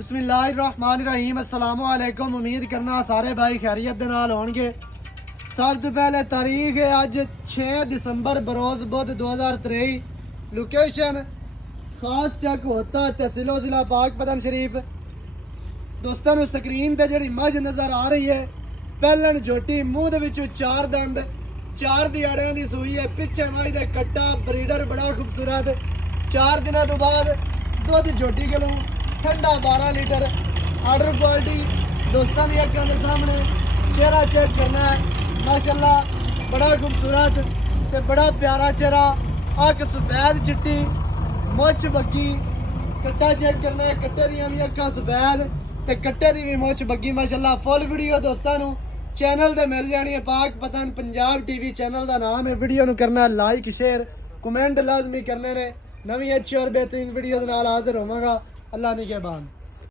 बिस्मिल्लाहिर्रहमानिर्रहीम अस्सलामु अलैकुम। उम्मीद करना सारे भाई खैरियत दे नाल होणगे। सब तो पहले तारीख है अज 6 दिसंबर बरोज बुध 2023। लोकेशन खास चक होता तहसीलो जिला पाकपतन शरीफ। दोस्तों नूं स्क्रीन ते जिहड़ी मझ नज़र आ रही है पहलन झोटी मूँह दे विचों 4 दंद 4 दिहाड़ियां दी सूई है। पिछे मझ दे कट्टा ब्रीडर बड़ा खूबसूरत। 4 दिनों तो बाद दुध झोटी किलो ठंडा 12 लीटर। आर्डर क्वालिटी दोस्तों की अखों के सामने चेहरा चेक करना है। माशाल्लाह बड़ा खूबसूरत ते बड़ा प्यारा चेहरा। अख सफेद चिट्टी मुछ बग्गी। कट्टा चेक करना है। कट्टे दी भी अखा सफेद ते कट्टे दी भी मुछ बग्गी। माशाल्लाह फुल वीडियो दोस्तों नूं चैनल ते मिल जानी है। पाकपतन पंजाब टीवी चैनल का नाम है। वीडियो नूं करना है लाइक शेयर कमेंट लाजमी करने ने। नवी अच्छी और बेहतरीन वीडियो के नाल हाजिर होवांगा। अल्लाह निगहबान।